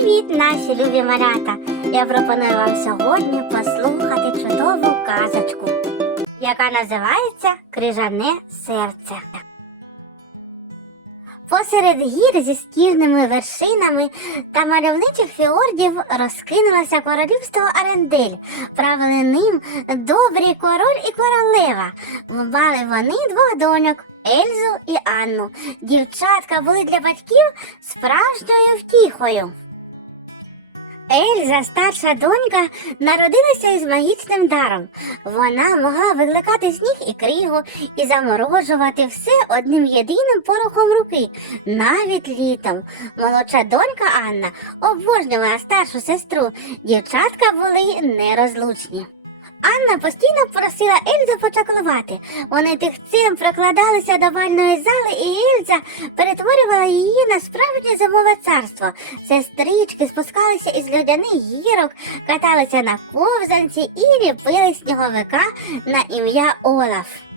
Привіт, наші любі малята! Я пропоную вам сьогодні послухати чудову казочку, яка називається Крижане серце. Посеред гір зі скірними вершинами та мальовничих фіордів розкинулося королівство Арендель. Правили ним добрі король і королева. Мали вони двох доньок. Ельзу і Анну. Дівчатка були для батьків справжньою втіхою. Ельза, старша донька, народилася із магічним даром. Вона могла викликати сніг і кригу і заморожувати все одним єдиним порухом руки, навіть літом. Молодша донька Анна обожнювала старшу сестру. Дівчатка були нерозлучні. Анна постійно просила Ільзу почаклувати. Вони тихцем прокладалися до бальної зали, і Ільза перетворювала її на справжнє зимове царство. Сестрички спускалися із людяних гірок, каталися на ковзанці і ліпили сніговика на ім'я Олаф.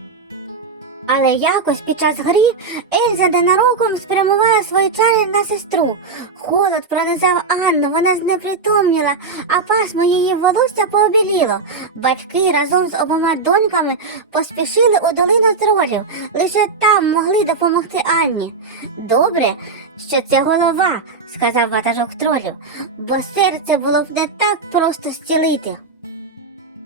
Але якось під час гри Ельза ненароком спрямувала свої чари на сестру. Холод пронизав Анну, вона знепритомніла, а пасмо її волосся пообіліло. Батьки разом з обома доньками поспішили у долину тролів. Лише там могли допомогти Анні. Добре, що це голова, сказав ватажок тролів, бо серце було б не так просто зцілити.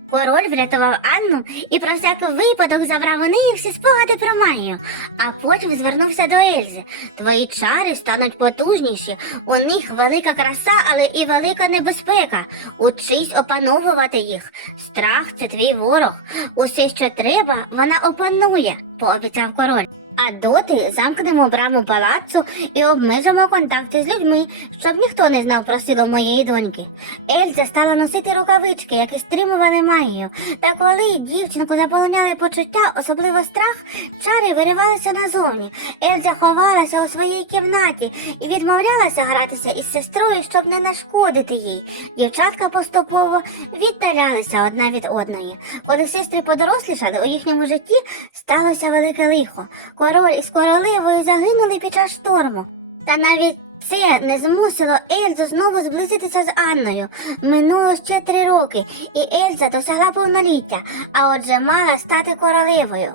Король врятував Анну і про всякий випадок забрав у неї всі спогади про магію, а потім звернувся до Ельзи. Твої чари стануть потужніші, у них велика краса, але і велика небезпека. Учись опановувати їх. Страх це твій ворог. Усе, що треба, вона опанує, пообіцяв король. А доти замкнемо браму палацу і обмежимо контакти з людьми, щоб ніхто не знав про силу моєї доньки. Ельза стала носити рукавички, які стримували магію. Та коли дівчинку заполоняли почуття, особливо страх, чари виривалися назовні. Ельза ховалася у своїй кімнаті і відмовлялася гратися із сестрою, щоб не нашкодити їй. Дівчатка поступово віддалялися одна від одної. Коли сестри подорослішали, у їхньому житті сталося велике лихо. Король із королевою загинули під час шторму. Та навіть це не змусило Ельзу знову зблизитися з Анною. Минуло ще три роки, і Ельза досягла повноліття, а отже мала стати королевою.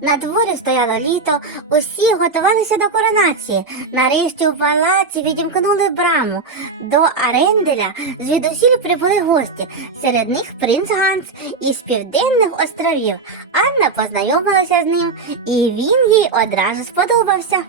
На дворі стояло літо, усі готувалися до коронації. Нарешті у палаці відімкнули браму. До Аренделя звідусіль прибули гості. Серед них принц Ганс із південних островів. Анна познайомилася з ним, і він їй одразу сподобався.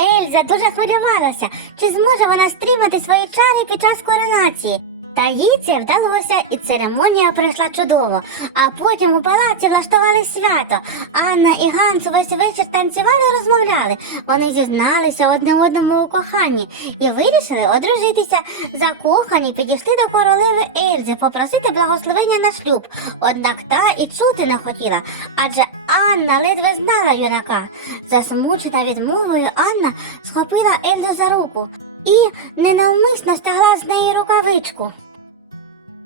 Ельза дуже хвилювалася, чи зможе вона стримати свої чари під час коронації. Та їй це вдалося, і церемонія пройшла чудово. А потім у палаці влаштували свято. Анна і Ганс увесь вечір танцювали і розмовляли. Вони зізналися одне одному у коханні і вирішили одружитися. Закохані підійшли до королеви Ельзи попросити благословення на шлюб. Однак та і чути не хотіла, адже Анна ледве знала юнака. Засмучена відмовою, Анна схопила Ельзу за руку і ненавмисно стягла з неї рукавичку.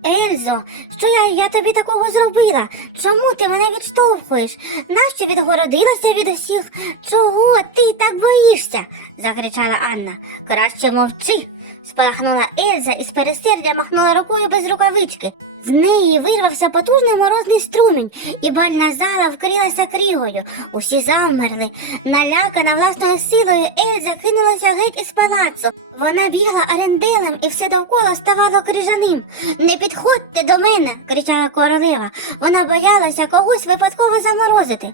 Ельзо, що я, я тобі такого зробила? Чому ти мене відштовхуєш? Нащо відгородилася від усіх? Чого ти так боїшся? закричала Анна. Краще мовчи. спалахнула Ельза і з пересердя махнула рукою без рукавички. З неї вирвався потужний морозний струмінь, і бальна зала вкрилася кригою. Усі завмерли. Налякана власною силою, Ельза кинулася геть із палацу. Вона бігла аренделем і все довкола ставало крижаним. Не підходьте до мене, кричала королева. Вона боялася когось випадково заморозити.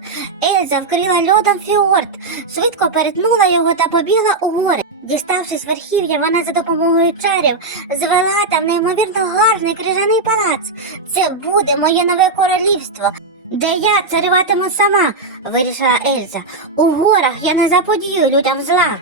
Ельза вкрила льодом фіорд, швидко перетнула його та побігла у гори. Діставшись верхів'я, вона за допомогою чарів звела там неймовірно гарний крижаний палац. Це буде моє нове королівство. Де я царюватиму сама, вирішила Ельза. У горах я не заподію людям зла.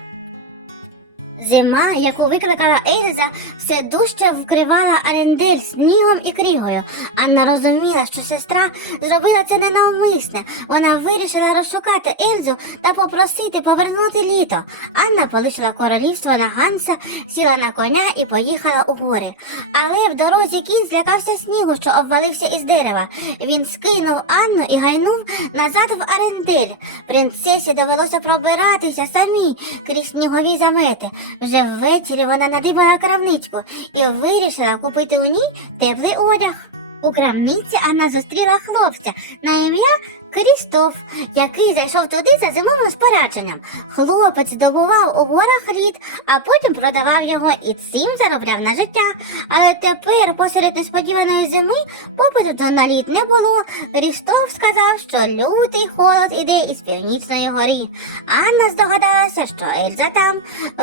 Зима, яку викликала Ельза, все дужче вкривала Арендель снігом і кригою. Анна розуміла, що сестра зробила це ненавмисне. Вона вирішила розшукати Ельзу та попросити повернути літо. Анна полишила королівство на Ганса, сіла на коня і поїхала у гори. Але в дорозі кінь злякався снігу, що обвалився із дерева. Він скинув Анну і гайнув назад в Арендель. Принцесі довелося пробиратися самій крізь снігові замети. Вже ввечері вона надибала крамничку і вирішила купити у ній теплий одяг. У крамниці вона зустріла хлопця на ім'я Крістоф, який зайшов туди за зимовим спорядженням. Хлопець добував у горах лід, а потім продавав його і цим заробляв на життя. Але тепер, посеред несподіваної зими, попиту на лід не було. Крістоф сказав, що лютий холод іде із північної гори. Анна здогадалася, що Ельза там.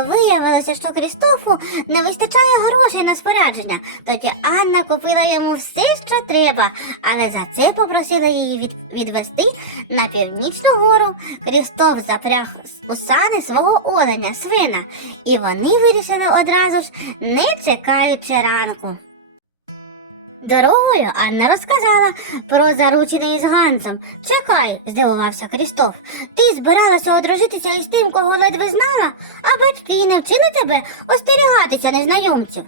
Виявилося, що Крістофу не вистачає грошей на спорядження. Тоді Анна купила йому все, що треба, але за це попросила її від, відвести на північну гору. Крістоф запряг у сани свого оленя, свина, і вони вирішили одразу ж, не чекаючи ранку. Дорогою Анна розказала про заручений із Гансом. Чекай, здивувався Крістоф. Ти збиралася одружитися із тим, кого ледве знала, а батьки не вчили тебе остерігатися незнайомців.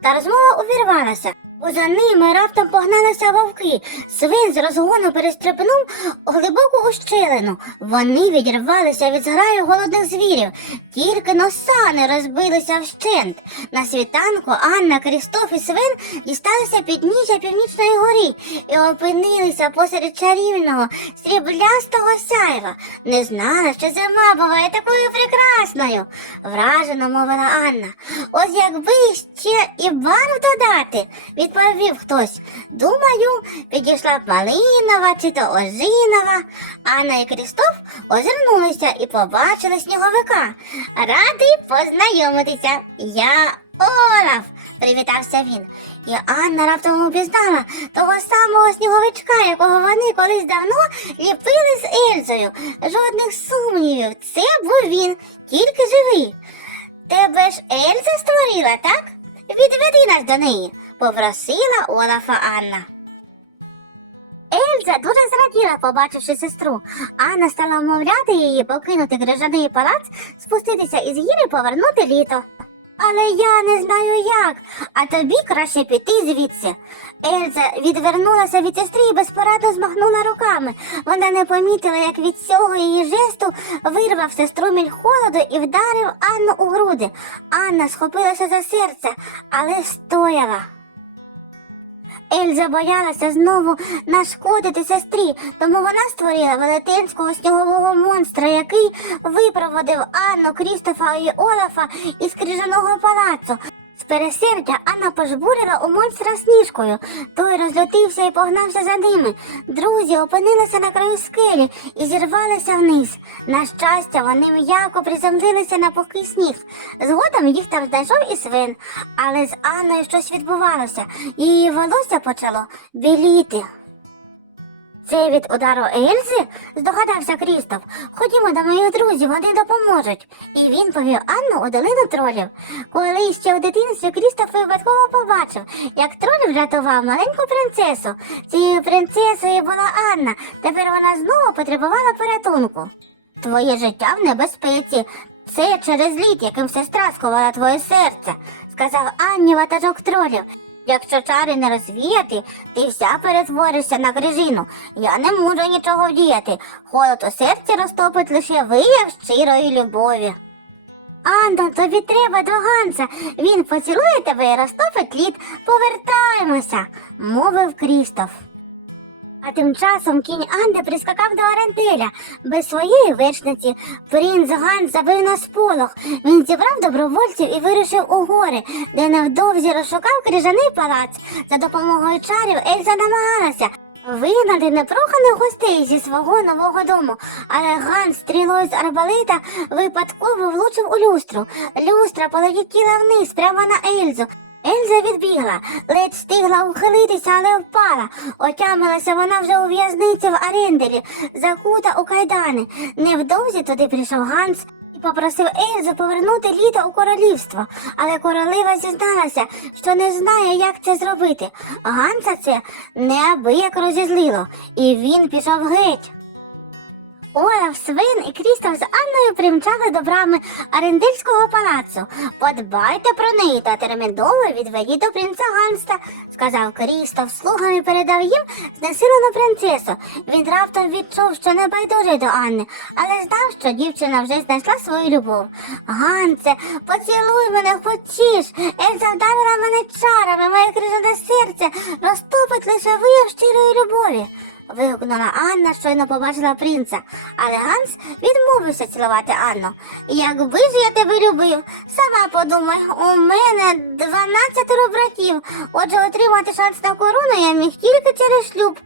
Та розмова увірвалася, бо за ними раптом погналися вовки. Свин з розгону перестрибнув глибоку ущелину. Вони відірвалися від зграю голодних звірів, тільки носа не розбилися вщент. На світанку Анна, Крістоф і Свин дісталися підніжжя північної гори і опинилися посеред чарівного сріблястого сяйва. Не знала, що зима буває такою прекрасною, вражено мовила Анна. Ось якби ще і барв додати, відповів хтось. Думаю, підійшла б малинова чи то ожинова. Анна і Крістоф озирнулися і побачили сніговика. Радий познайомитися. Я Олаф, привітався він. І Анна раптом упізнала того самого сніговичка, якого вони колись давно ліпили з Ельзою. Жодних сумнівів, це був він, тільки живий. Тебе ж Ельза створила, так? Відведи нас до неї, попросила Олафа Анна. Ельза дуже зраділа, побачивши сестру. Анна стала вмовляти її покинути крижаний палац, спуститися із гір і повернути літо. Але я не знаю як, а тобі краще піти звідси. Ельза відвернулася від сестри і безпорадно змахнула руками. Вона не помітила, як від цього її жесту вирвався струміль холоду і вдарив Анну у груди. Анна схопилася за серце, але стояла. Ельза боялася знову нашкодити сестрі, тому вона створила велетенського снігового монстра, який випроводив Анну, Крістофа і Олафа із крижаного палацу. З пересердя Анна пожбурила у монстра сніжкою. Той розлютився і погнався за ними. Друзі опинилися на краю скелі і зірвалися вниз. На щастя, вони м'яко приземлилися на пухкий сніг. Згодом їх там знайшов і свин, але з Анною щось відбувалося. Її волосся почало біліти. Це від удару Ельзи? здогадався Крістоф. Ходімо до моїх друзів, вони допоможуть. І він повів Анну у долину тролів. Коли ще у дитинстві Крістоф випадково побачив, як троль врятував маленьку принцесу. Цією принцесою була Анна. Тепер вона знову потребувала порятунку. Твоє життя в небезпеці. Це через лід, яким сестра сховала твоє серце, сказав Анні ватажок тролів. Якщо чари не розвіяти, ти вся перетворишся на крижину. Я не можу нічого вдіяти. Холод у серці розтопить лише вияв щирої любові. Андон, тобі треба до Ганса. Він поцілує тебе і розтопить лід. Повертаємося, мовив Крістоф. А тим часом кінь Анди прискакав до Орентеля. Без своєї вершниці принц Ганс забив на сполох. Він зібрав добровольців і вирушив у гори, де невдовзі розшукав крижаний палац. За допомогою чарів Ельза намагалася вигнати непроханих гостей зі свого нового дому. Але Ганс стрілою з арбалета випадково влучив у люстру. Люстра полетіла вниз прямо на Ельзу. Ельза відбігла, ледь встигла ухилитися, але впала. Отямилася вона вже у в'язниці в Аренделі, закута у кайдани. Невдовзі туди прийшов Ганс і попросив Ельзу повернути літо у королівство. Але королева зізналася, що не знає, як це зробити. Ганса це неабияк розізлило, і він пішов геть. Олаф, Свин і Крістоф з Анною примчали до брами Арендельського палацу. Подбайте про неї та терміново відведіть до принца Ганста, сказав Крістоф, слугами передав їм знесилену принцесу. Він раптом відчув, що не байдужий до Анни, але знав, що дівчина вже знайшла свою любов. Ганце, поцілуй мене, хочеш. Ельза вдарила мене чарами, моє крижане серце розтопить лише вияв щирої любові. Вигукнула Анна, щойно побачила принца, але Ганс відмовився цілувати Анну. Якби ж я тебе любив, сама подумай, у мене дванадцятеро братів, отже отримати шанс на корону я міг тільки через шлюб.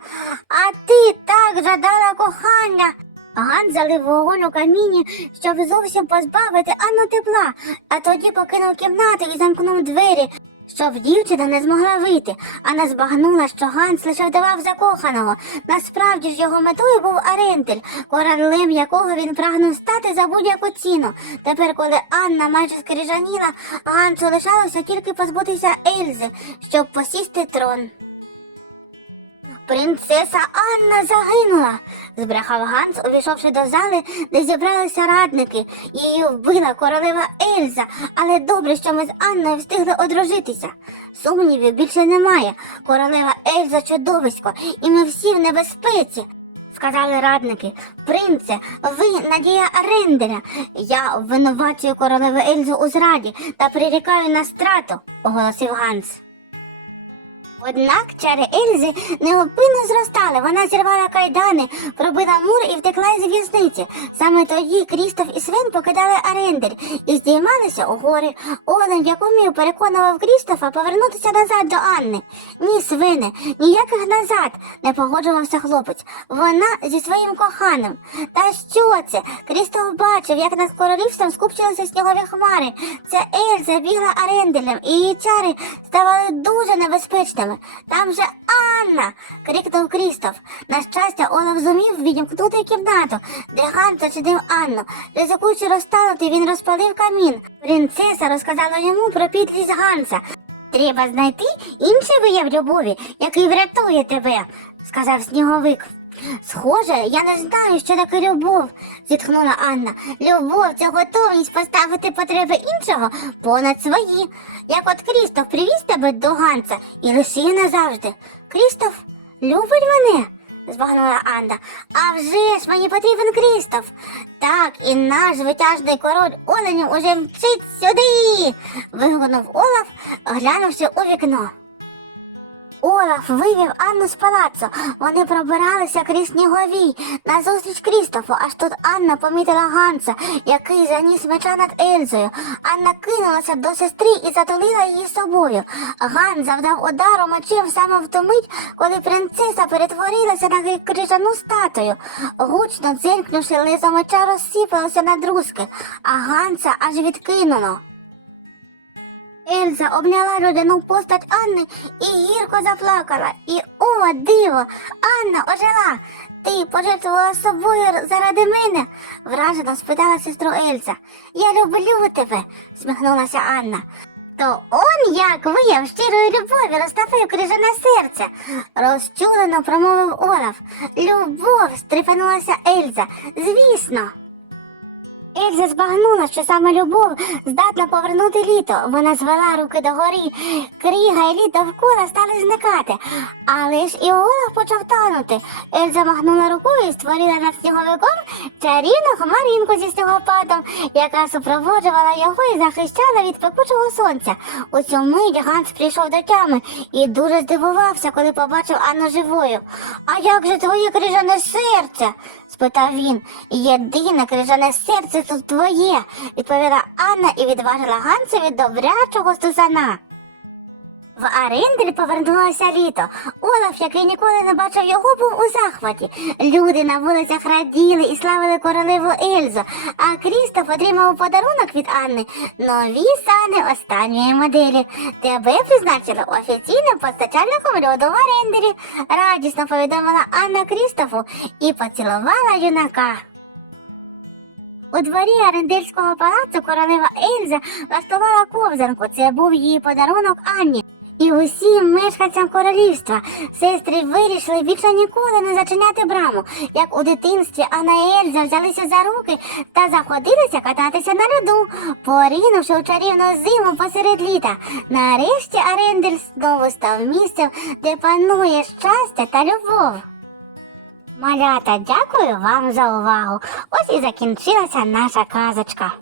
А ти так жадала кохання. Ганс залив вогонь у каміні, щоб зовсім позбавити Анну тепла, а тоді покинув кімнату і замкнув двері, щоб дівчина не змогла вийти, а збагнула, що Ганс лише вдавав закоханого. Насправді ж його метою був Арентель, королем якого він прагнув стати за будь-яку ціну. Тепер, коли Анна майже скрижаніла, Гансу лишалося тільки позбутися Ельзи, щоб посісти трон. Принцеса Анна загинула, збрехав Ганс, увійшовши до зали, де зібралися радники. Її вбила королева Ельза, але добре, що ми з Анною встигли одружитися. Сумнівів більше немає. Королева Ельза чудовисько, і ми всі в небезпеці. Сказали радники, принце, ви надія Ренделя. Я обвинувачую королеву Ельзу у зраді та прирікаю на страту, оголосив Ганс. Однак чари Ельзи неопинно зростали. Вона зірвала кайдани, пробила мур і втекла із в'язниці. Саме тоді Крістоф і Свен покидали Арендель і здіймалися у гори. Олен, як умів, переконував Крістофа повернутися назад до Анни. Ні, Свене, ніяких назад, не погоджувався хлопець. Вона зі своїм коханим. Та що це? Крістоф бачив, як над королівством скупчилися снігові хмари. Це Ельза бігла Аренделем, і її чари ставали дуже небезпечними. Там же Анна. крикнув Крістоф. На щастя, Олаф зумів відімкнути кімнату, де Ганс зачинив Анну. Ризикуючи розтанути, він розпалив камін. Принцеса розказала йому про підлість Ганса. Треба знайти інший вияв любові, який врятує тебе, сказав сніговик. Схоже, я не знаю, що таке любов, зітхнула Анна. Любов це готовність поставити потреби іншого понад свої. Як от Крістоф привіз тебе до Ганса і лишив назавжди. Крістоф любить мене? збагнула Анна. А вже ж мені потрібен Крістоф. Так, і наш витяжний король оленів уже мчить сюди. вигукнув Олаф, глянувши у вікно. Олаф вивів Анну з палацу. Вони пробиралися крізь сніговій назустріч Крістофу, аж тут Анна помітила Ганса, який заніс меча над Ельзою. Анна кинулася до сестри і затулила її собою. Ган завдав удару мечем саме в ту мить, коли принцеса перетворилася на крижану статую. Гучно дзенькнувши, лезо меча розсипалося на друзки, а Ганса аж відкинуло. Ельза обняла людяну постать Анни і гірко заплакала. І о, диво! Анна ожила! Ти пожертвувала собою заради мене? вражено спитала сестру Ельза. Я люблю тебе, сміхнулася Анна. То он як вияв щирої любові розтопив крижане серце, розчулено промовив Олаф. Любов, стрепенулася Ельза. Звісно. Ельза збагнула, що саме любов здатна повернути літо. Вона звела руки догорі, кріга і лід довкола стали зникати. Але ж і Олаф почав танути. Ельза махнула рукою і створила над сніговиком чарівну хмаринку зі снігопадом, яка супроводжувала його і захищала від пекучого сонця. У цю мить Ганс прийшов до тями і дуже здивувався, коли побачив Анну живою. А як же твоє крижане серце? спитав він. Єдине крижане серце тут твоє, відповіла Анна і відважила Гансові добрячого стусана. В Арендель повернулося літо. Олаф, який ніколи не бачив його, був у захваті. Люди на вулицях раділи і славили королеву Ельзу, а Крістоф отримав подарунок від Анни нові сани останньої моделі. Тебе призначили офіційним постачальником льоду в Аренделі, радісно повідомила Анна Крістофу і поцілувала юнака. У дворі Арендельського палацу королева Ельза влаштувала ковзанку. Це був її подарунок Анні. І усім мешканцям королівства. Сестри вирішили більше ніколи не зачиняти браму, як у дитинстві Анна і Ельза взялися за руки та заходилися кататися на льоду, поринувши у чарівну зиму посеред літа. Нарешті Арендель знову став місцем, де панує щастя та любов. Малята, дякую вам за увагу. Ось і закінчилася наша казочка.